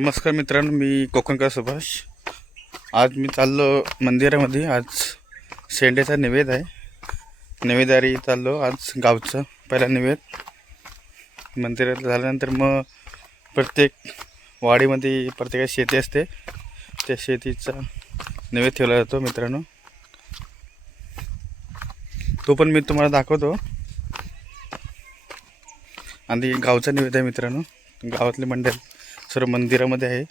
नमस्कार मित्रांनो मी कोकणकर सुभाष. आज मी चाललो मंदिरामध्ये. आज शेंडेचा निवेद आहे. निवेदारी चाललो आज गावचं पहिला निवेद. मंदिरात झाल्यानंतर मग प्रत्येक वाडीमध्ये प्रत्येकाची शेती असते. त्या शेतीचा निवेद ठेवला जातो मित्रांनो. तो पण मी तुम्हाला दाखवतो. आणि गावचा निवेद आहे मित्रांनो. गावातले मंडळ. सर मंदिरामध्ये आहे.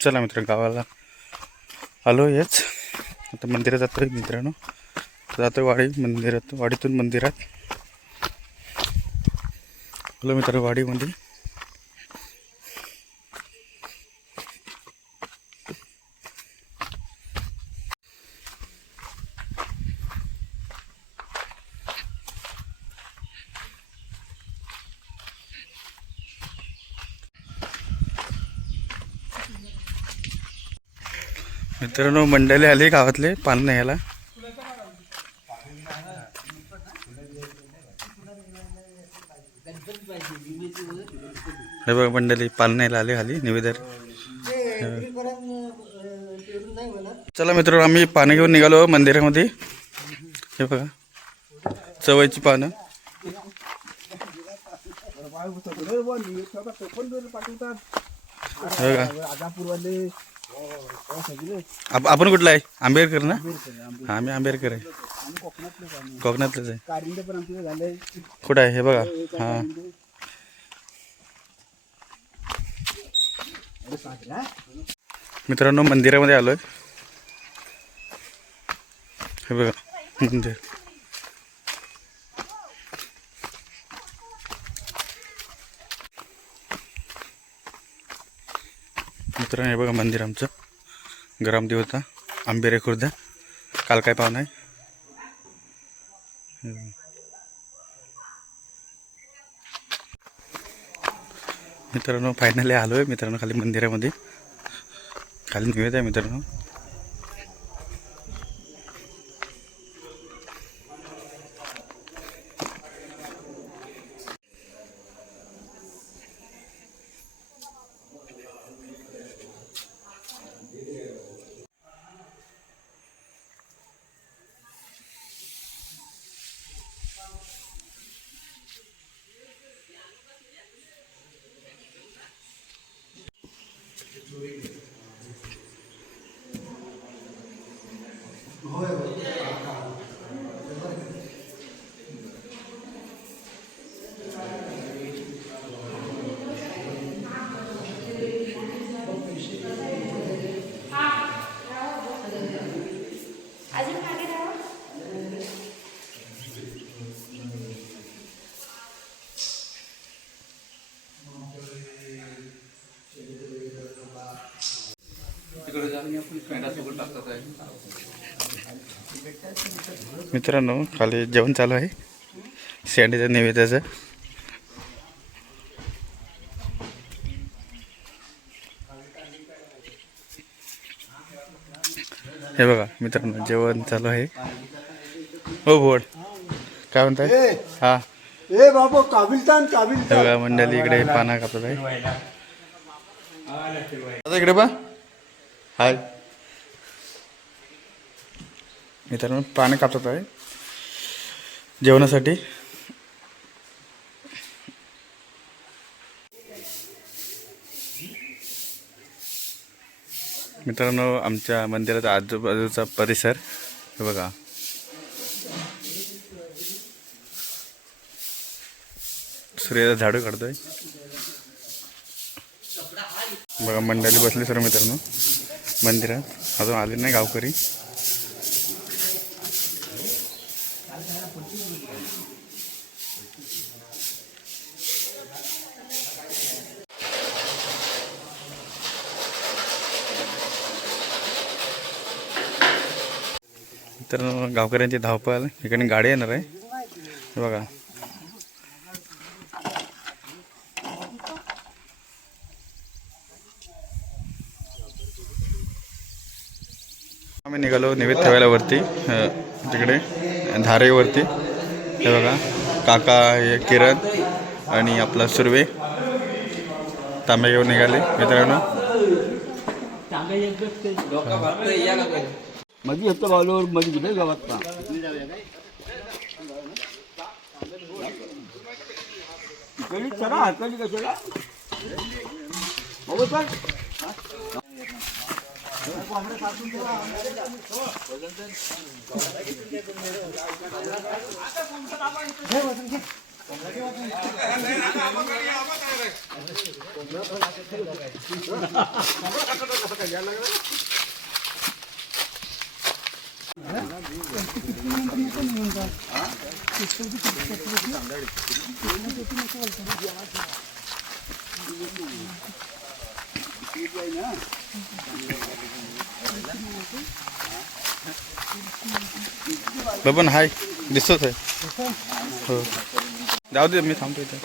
चला मित्र गावाला आलो हेच आता मंदिरात जातो आहे मित्रांनो. जातो वाडी मंदिरात वाडीतून मंदिरात. आलो मित्र वाडीमध्ये. मित्रांनो मंडळी आली गावातले पान न्यायला. हे बघा मंडळी पान न्यायला आले खाली निवेदर चला मित्र आम्ही पानं घेऊन निघालो मंदिरामध्ये. हे बघा चवळीची पानं. हे बघा. आपण कुठला आहे? आंबेडकर ना? हा आम्ही आंबेडकर आहे. कोकणातलंच आहे. कुठं आहे? हे बघा. हा. मित्रांनो मंदिरामध्ये आलोय. हे बघा. मंदिर. मित्रांनो हे बघा मंदिर आमचं. ग्रामदेवता आंबेरे खुर्द. काल काय पाहुणा आहे? मित्रांनो फायनली आलो आहे मित्रांनो खाली मंदिरामध्ये. खाली निवेद आहे मित्रांनो. अजून मागे राहा मित्रांनो खाली जेवण चालू आहे. शेंडीच्या नैवेद्याचं हे बघा मित्रांनो जेवण चालू आहे. हो बोड काय म्हणताय? हा. ए बाबू काबिलतान काबिलतान. मंडळी इकडे पाना कापत आहे. आता इकडे बा हाय. मित्रांनो पानं कापत आहे. जेवणासाठी. मित्रांनो आमच्या मंदिराचा आजूबाजूचा परिसर हे बघा. सूर्याचा झाडू काढतोय. बघा मंडळी बसली सर्व मित्रांनो मंदिरात. अजून आले नाही गावकरी तर गावकऱ्यांची धावपळ. इकडे गाडी येणार आहे. बघा. आम्ही निघालो निवेद ठेवायला वरती तिकडे धारेवरती. हे बघा. काका हे किरण आणि आपला सुर्वे. तांबे घेऊन निघाले. मित्रांनो. मध्ये होतं बालूरमध्ये कुठे गावात? ना इकडली चला हरकली कशाला बघू पण हाय दिसत आहे. हो. जाऊ दे मी थांबतो इथे.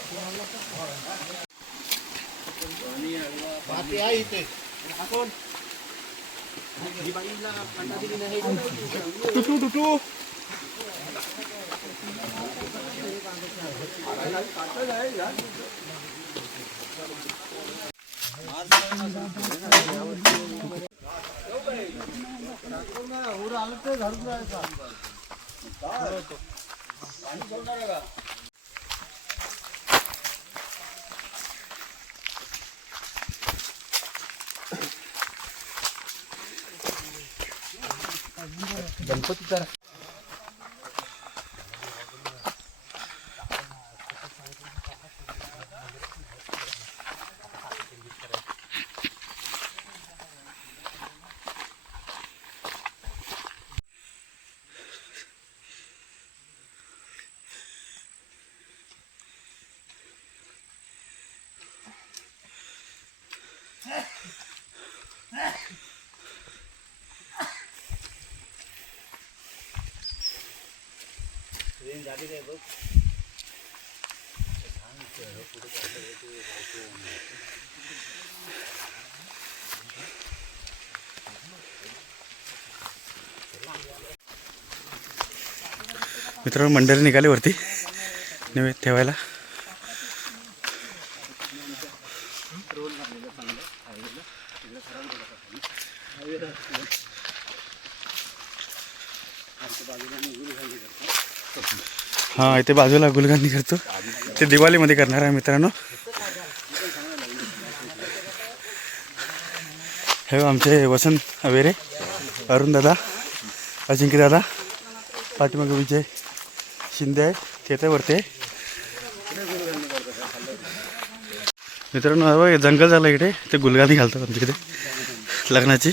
गणपती तर मित्रांनो मंडळी निघाली वरती. नैवेद्य ठेवायला. हा इथे बाजूला गुलगंदी करतो. ते दिवाळीमध्ये करणार आहे मित्रांनो. हे आमचे वसंत अवेरे अरुण दादा अजिंक्य दादा पाठीमागे विजय शिंदे आहे ते वरती मित्रांनो बघ, जंगल झालं इकडे. ते गुलगांधी घालतात आमच्या इकडे. लग्नाची.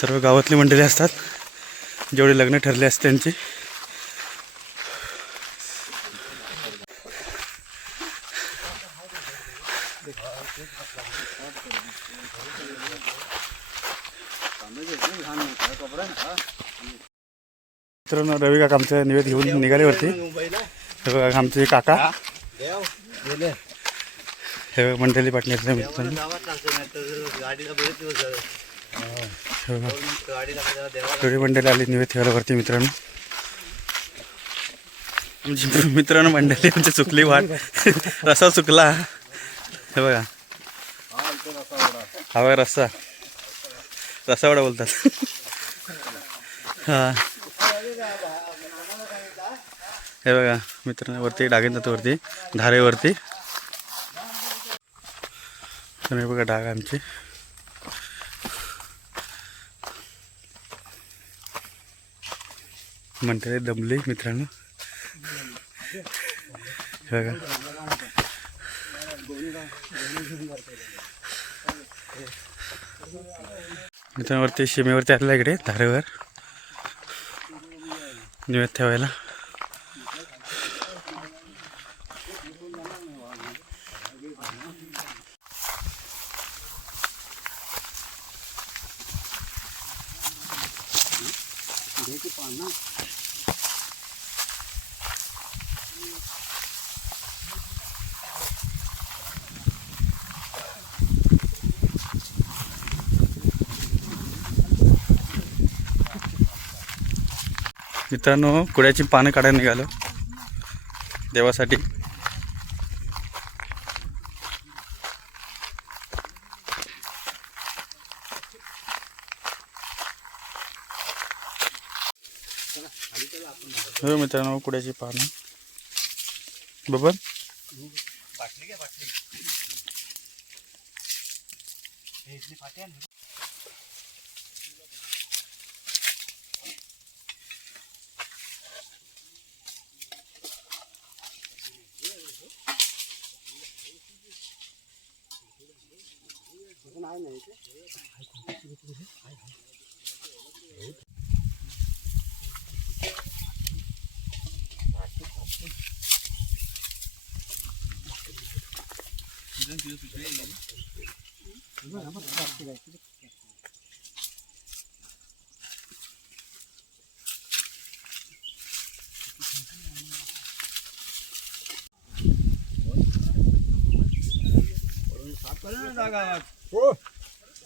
सर्व गावातली मंडळी असतात. जेवढे लग्न ठरले असते त्यांची. मित्रांनो रवी काका आमचं निवेद घेऊन निघाले वरती. हे बघा आमचे काका. हे मंडळी पाटण्याचे मित्रांनो. थोडी मंडळी आली निवेद ठेवायला वरती मित्रांनो. आमची मित्रांनो मंडळी आमची चुकली वाट. रसा चुकला. हे बघा. हवा रस्सा. रसावडा बोलतात. हा. हे बघा मित्रांनो वरती डागेन जातो वरती धारेवरती. तर हे बघा डाग आमची. म्हणते दमले मित्रांनो. हे बघा. मित्रांवरती शिमेवरती आलेला इकडे धारेवर. ठेवायला. मित्रांनो कुड्याची पानं काढायला निघालो. देवासाठी. हो मित्रांनो कुड्याची पानं. बरोबर बबन साफ करा ना जा गावात हो ए पोरी नो गावात काढा अच्छा,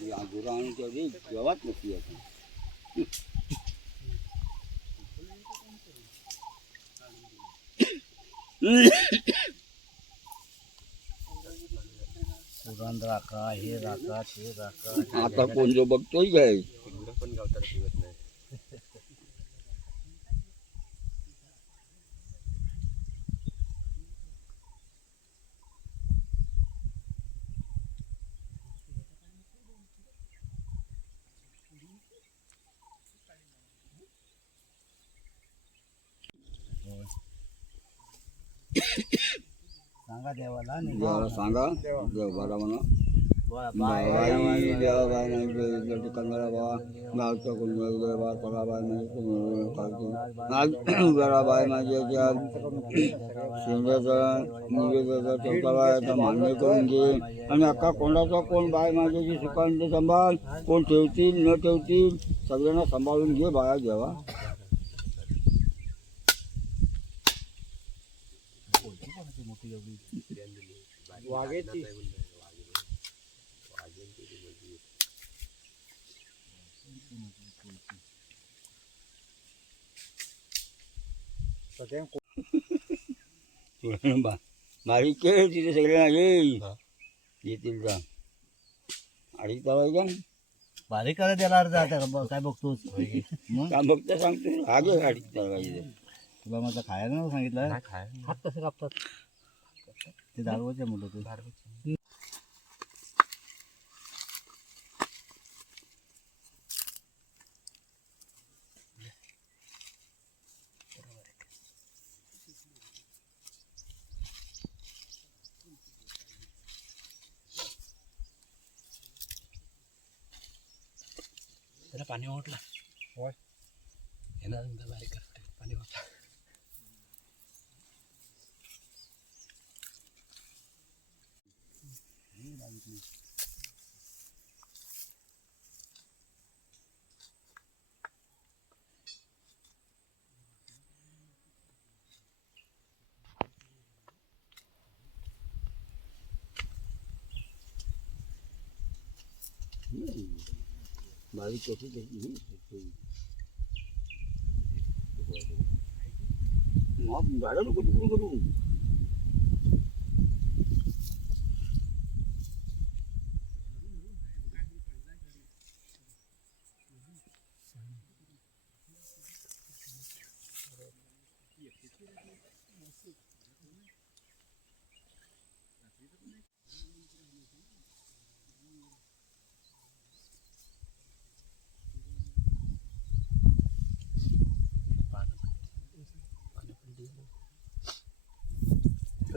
गं पाहुणे, ती आजोबा आणून तेवढी गावात नसती आता पुरण राखा हे राखा। ते राखा आता कोण जो बघतोय काय सांगा देवाला सांगा म्हणा बाई देवाबाई नाही कंगारा बा गावच्या कोण बा सगळाबाई नाही माझी निवेदाचा मान्य करून घे आणि अख्खा कोणाचा कोण बाय माझ्याची सुखांत सांभाळ कोण ठेवतील न ठेवतील सगळ्यांना सांभाळून घे बाया देवा बा- बारीक केळ तिथे सगळ्यांना येईल येतील का अडीच लावायचा बारीक करायला त्याला अर्थ आता काय बघतोस मग? का फक्त सांगतो. आगे अडीच लावायचे तुला माझं खायला नाही सांगितलं? हात कसे कापतात. ते दारवाचे मुलं ते त्याला पाणी ओढलं होय येणार बारीक करते पाणी ओढलं बारीक कशी कशी मग झाडं नको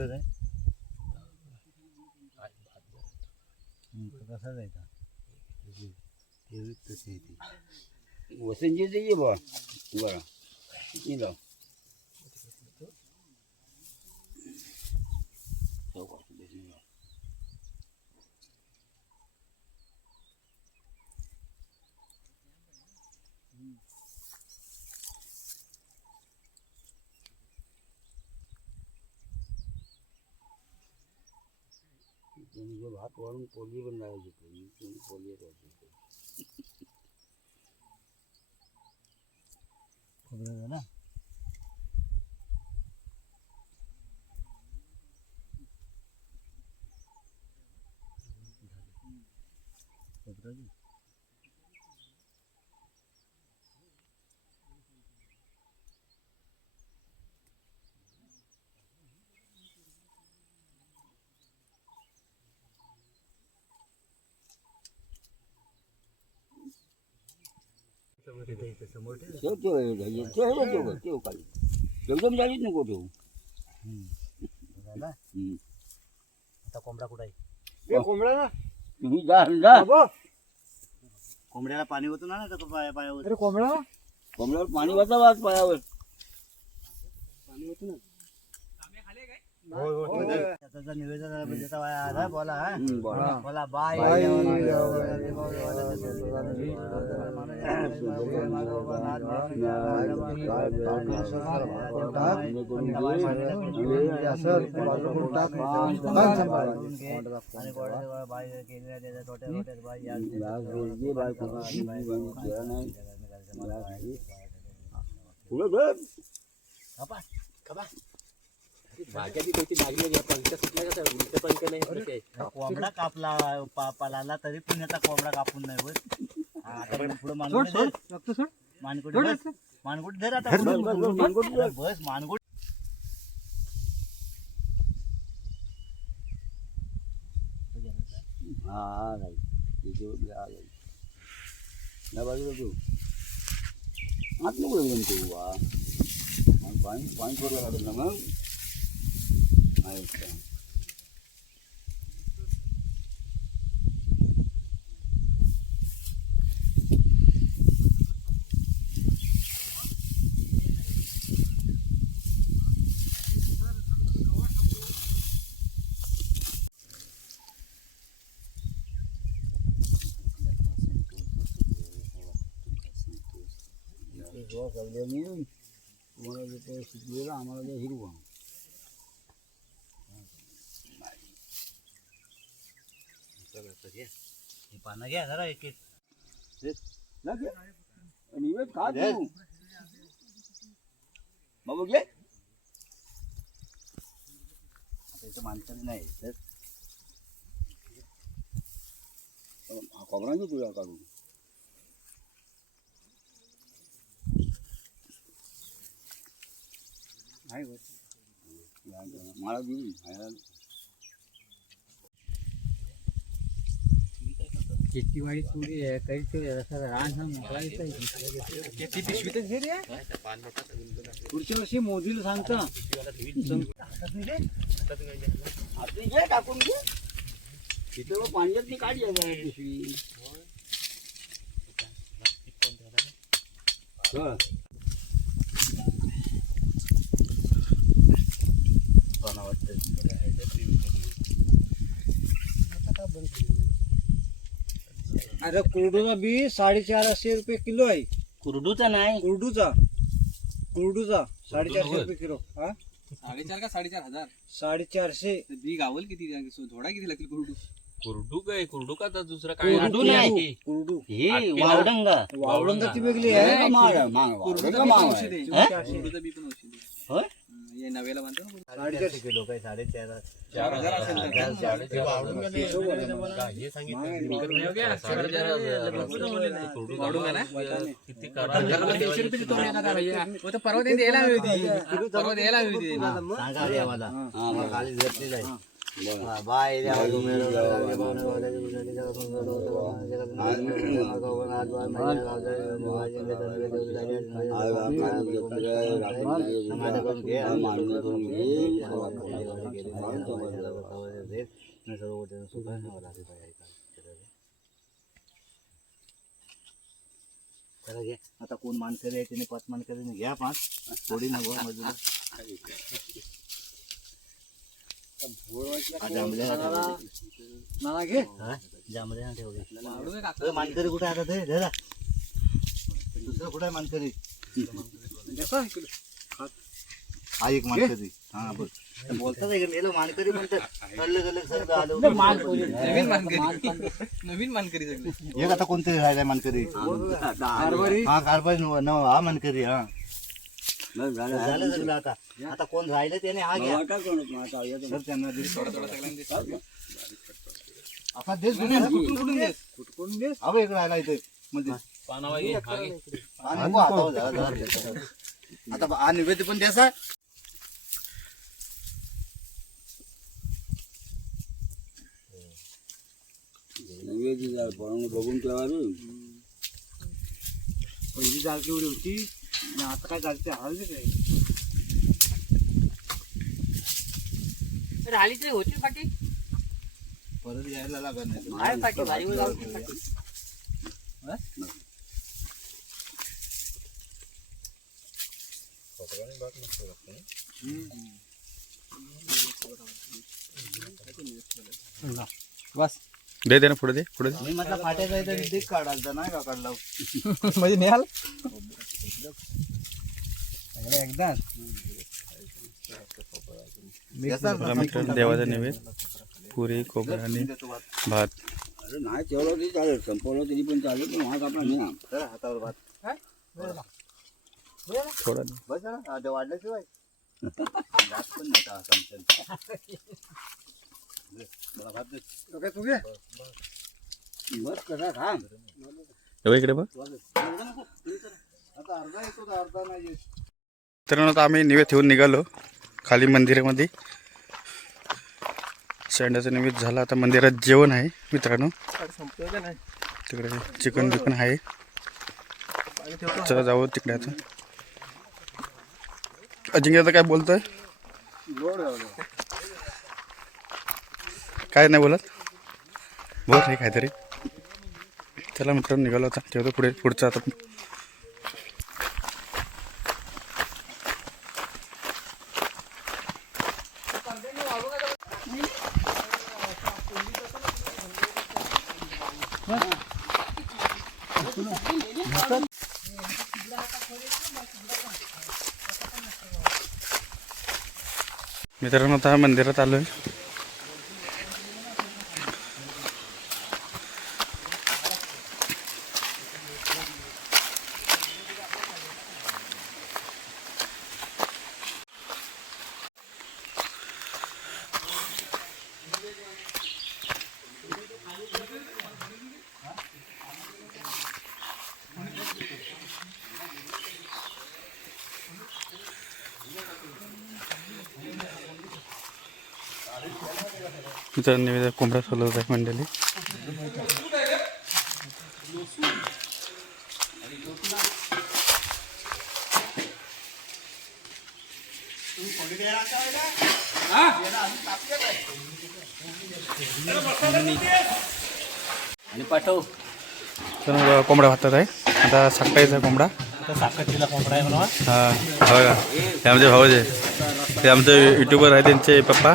तिकडे करू तर आहे. हं, तर कसा जायचा तशी ती वसंतचे ये म्हणजे भात वाढून पोळी पण लावायची पोळी खोबरं ना ठेव. ठेव ठेव हे ठेव ठेव खाली. एकदम जालीच नको ठेवू. आता कोंबडा कुठं आहे? तुम्ही जा जा. कोंबड्याला पाणी होतं ना ना पायावर. कोंबड्यावर पाणी वाचा वाच पायावर. त्याचा जर निवेदन म्हणजे त्याचा वाया आला बोला हा हम्म, बोला. बोला बाय बाय केलेल्या त्याच्या छोट्या छोट्या बाई या जे बाय कोणाची बाई जेवण नाही. पुढं धर. भाज्या बी कोणती लागली नाही, का नाही. काही. कोंबडा कापला पा- पळाला तरी पुण्याचा कोंबडा कापून नाही होत. हा, पुढं मानकुटी धर. मानकुटी बस मानकुटी धर आता बस, मानकुटी. हा हा. या बाजूला तू आत नको एकदम तू वा? पाणी पाणी करू लागेल ना मग? अच्छा सगळ्यांनी तुम्हाला जे ते शिकलेलं आम्हाला ते हिरवा हे पानं घ्या जरा एक एक लगे निवेद तू बाबू घे त्याचं माणसं नाही तर कोबरांची तुझ्या काढून मला दिली शेतीवाडी थोडी आहे, काही ते असं रान हा मोकळा येतं इथे. पुढच्या वर्षी मोदीला सांगता. आपली घे टाकून घे. तिथे पाण्यात काढी आहे पिशवी. अरे कोरडूचा बी साडेचारशे रुपये किलो आहे. कुरडूचा नाही. कुरडूचा. कुरडूचा साडेचारशे रुपये किलो. हा? साडेचार का साडेचार हजार? साडेचारशे. तर बी गावल किती थोडा किती लागतील कुरडू? कुरडू काय? कुरडू का तर दुसरं काय? कुरडू नाही. कुरडू. हे वावडंगा. वावडंगाची वेगळी आहे. हे कुरडूचं बी माग पण आहे? औषध आहे. हा? कुरडूचं बी पण औषध आहे. होय? हं, नव्याला बांधतो किलो साडेचार चार हजार असेल तर. हे तर परवा द्यायला हवी होती. परवा द्यायला हवी होती. सांगा रे आम्हाला बरं. खाली बाय हा. आता कोण मानकरी आहे त्याने पाच मानकरी घ्या पाच थोडी ना मजूर जांभळे नाना घे हा जांभळे ना ठेवले वाढू दे काका. अरे, मानकरी कुठे आता ते धरा दुसरं कुठे आहे मानकरी. हा एक मानकरी हा बघ बोलतात मानकरी म्हणतात नवीन मानकरी नवीन मानकरी सगळे एक आता कोणतरी राहिलाय मानकरी हा कारभारी नव- हा मानकरी हा बस झालं झालं. सगळं आता. आता कोण राहिलं त्याने हा घ्या. आता देश कुठून देस हा बघ, इकडे राहिला इथे हा द्यायचं. आता बा- हा निवेद पण द्यायचा नैवेद्य बघून ठेवा पहिली जाग केवढी होती? आणि आता काय जागते हळदी काय राहिली तरी होती फाटी परत यायला लागत नाही. फाटी भारी फाटी बस. दे दे ना पुढे दे पुढे दे. मी म्हटलं फाट्या जायचं दिक काढायचा नाही का काढला? म्हणजे निहाल एकदा देवाचा नैवेद पुरी खोबरं आणि भात. अरे नाही ठेवलं तरी चालेल. संपवलं तरी पण चालेल पण महाग आपला नाही हातावर भात. थोडा. बस जरा वाढल्याशिवाय. पण नाही इकडे बघ. आता अर्धा येतो तर अर्धा नाही येत. तर आता आम्ही निवेद ठेवून निघालो खाली मंदिरामध्ये. शेंड्याचा निवेद झाला आता मंदिरात जेवण आहे मित्रांनो. तिकडे चिकन बिकन आहे. चला जाऊ तिकडे आता. अजिंक्य आता काय बोलतोय? काय नाही बोलत. बोल रे काहीतरी. चला मित्रांनो निघालो आता. ठेवतो पुढे पुढचं आता. मित्रांनो आता मंदिरात आलोय. मित्रांनो निवेद कोंबडा सोलवत आहे मंडळी. आणि पाठव. तर मग कोंबडा भातात आहे. आता साखटायचा कोंबडा. आहे हा हो का ते आमचे भाऊचे ते आमचे युट्यूबर आहे त्यांचे पप्पा.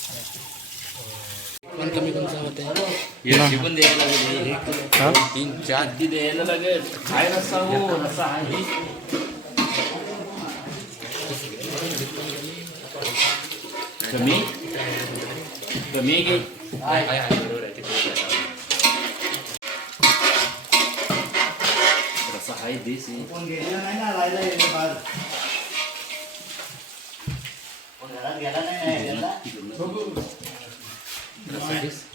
पण द्यायला लागेल हा? तीन चार ती द्यायला लागेल काय रस्सा हो रस्सा आहे कमी कमी आहे की आहे आहे आहे बरोबर आहे ते रस्सा आहे देसी कोण गेला नाही ना राहिला येईल बाहेर. कोण घरात गेला नाही Gracias.